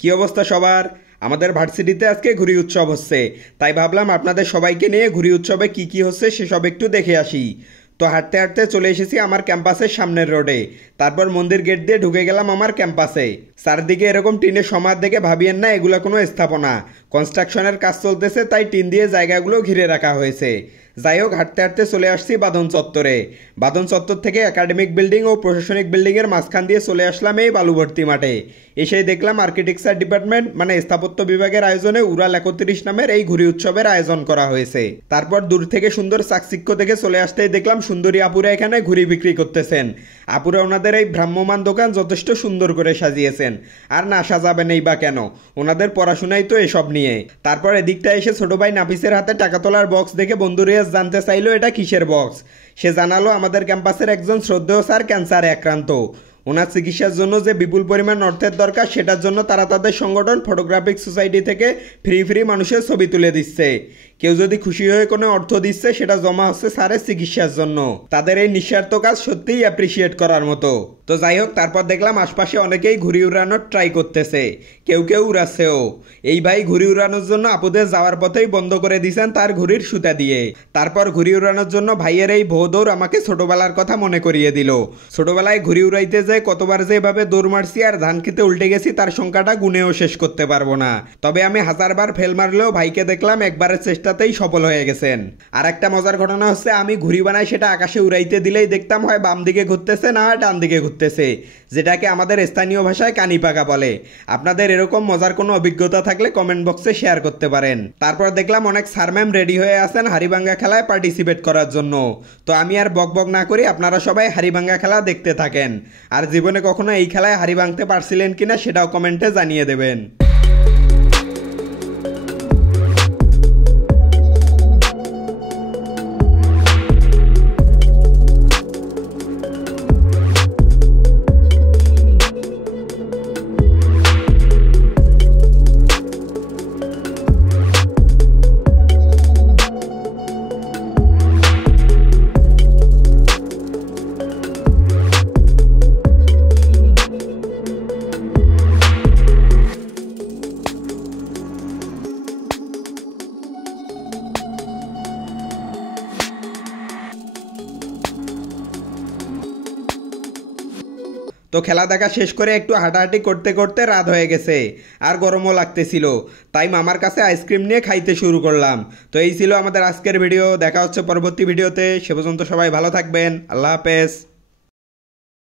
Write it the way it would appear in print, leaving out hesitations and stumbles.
কি অবস্থা সবার? আমাদের ভার্সিটিতে আজকে ঘুড়ি উৎসব হচ্ছে, তাই ভাবলাম আপনাদের সবাইকে নিয়ে ঘুড়ি উৎসবে কি কি হচ্ছে সেসব একটু দেখে আসি। তো হাঁটতে হাঁটতে চলে এসেছি আমার ক্যাম্পাসের সামনের রোডে। তারপর মন্দির গেট দিয়ে ঢুকে গেলাম আমার ক্যাম্পাসে। চারদিকে এরকম টিনের সমাজ দেখে ভাবিয়েন না এগুলো কোনো স্থাপনা, কনস্ট্রাকশনের কাজ চলতেছে, তাই টিন দিয়ে জায়গাগুলো ঘিরে রাখা হয়েছে। যাই হোক, হাঁটতে হাঁটতে চলে আসছি বাঁধন চত্বরে। বাঁধন চত্বর থেকে একাডেমিক বিল্ডিং ও প্রশাসনিক বিল্ডিংয়ের মাঝখান দিয়ে চলে আসলাম এই বালুভর্তি মাঠে। এসেই দেখলাম আর্কিটেকচার ডিপার্টমেন্ট মানে স্থাপত্য বিভাগের আয়োজনে উড়াল 31 নামের এই ঘুড়ি উৎসবের আয়োজন করা হয়েছে। তারপর দূর থেকে সুন্দর চাকচিক্য দেখে চলে আসতেই দেখলাম সুন্দরী আপুরা এখানে ঘুড়ি বিক্রি করতেছেন। আপুরা ওনাদের এই ভ্রাম্যমান দোকান যথেষ্ট সুন্দর করে সাজিয়েছেন, আর না সাজাবেনই বা কেন, ওনাদের পড়াশোনাই তো এসব নিয়ে। তারপর এদিকটা এসে ছোট ভাই নাফিসের হাতে টাকা তোলার বক্স দেখে বন্ধু রিয়াজ জানতে চাইলো এটা কিসের বক্স। সে জানালো আমাদের ক্যাম্পাসের একজন শ্রদ্ধেয় স্যার ক্যান্সারে আক্রান্ত, ওনার চিকিৎসার জন্য যে বিপুল পরিমাণ অর্থের দরকার সেটার জন্য তারা তাদের সংগঠন ফটোগ্রাফিক সোসাইটি থেকে ফ্রি মানুষের ছবি তুলে দিচ্ছে। কেউ যদি খুশি হয়ে কোনো অর্থ দিচ্ছে সেটা জমা হচ্ছে স্যারের চিকিৎসার জন্য। তাদের এই নিঃস্বার্থ কাজ সত্যিই অ্যাপ্রিসিয়েট করার মতো। তো যাই হোক, তারপর দেখলাম আশপাশে অনেকেই ঘুড়ি উড়ানোর ট্রাই করতেছে, কেউ কেউ উড়াচ্ছেও। এই ভাই ঘুড়ি উড়ানোর জন্য আপুদের যাওয়ার পথেই বন্ধ করে দিয়েছেন তার ঘুড়ির সুতা দিয়ে। তারপর ঘুড়ি উড়ানোর জন্য ভাইয়ের এই ভো দৌড় আমাকে ছোটবেলার কথা মনে করিয়ে দিল। ছোটবেলায় ঘুড়ি উড়াইতে যেয়ে কতবার যে এভাবে দৌড় মারছি আর ধান খেতে উল্টে গেছি তার সংখ্যাটা গুনেও শেষ করতে পারবো না। তবে আমি 1000 বার ফেল মারলেও ভাইকে দেখলাম একবারের চেষ্টাতেই সফল হয়ে গেছেন। আর একটা মজার ঘটনা হচ্ছে, আমি ঘুড়ি বানাই সেটা আকাশে উড়াইতে দিলেই দেখতাম হয় বাম দিকে ঘুরতেছে না হয় ডান দিকে ঘুরতেছে, যেটাকে আমাদের স্থানীয় ভাষায় কানি পাকা বলে। আপনাদের এরকম মজার কোনো অভিজ্ঞতা থাকলে কমেন্ট বক্সে শেয়ার করতে পারেন। তারপর দেখলাম অনেক স্যার ম্যাম রেডি হয়ে আছেন হাড়িভাঙ্গা খেলায় পার্টিসিপেট করার জন্য। তো আমি আর বকবক না করি, আপনারা সবাই হাড়িভাঙ্গা খেলা দেখতে থাকেন। আর জীবনে কখনো এই খেলায় হাড়ি ভাঙতে পারছিলেন কিনা সেটাও কমেন্টে জানিয়ে দেবেন। তো খেলা দেখা শেষ করে একটু হাঁটাহাঁটি করতে করতে রাত হয়ে গেছে, আর গরমও লাগতেছিল, তাই মামার কাছে আইসক্রিম নিয়ে খাইতে শুরু করলাম। তো এই ছিল আমাদের আজকের ভিডিও। দেখা হচ্ছে পরবর্তী ভিডিওতে। সে পর্যন্ত সবাই ভালো থাকবেন। আল্লাহ হাফেজ।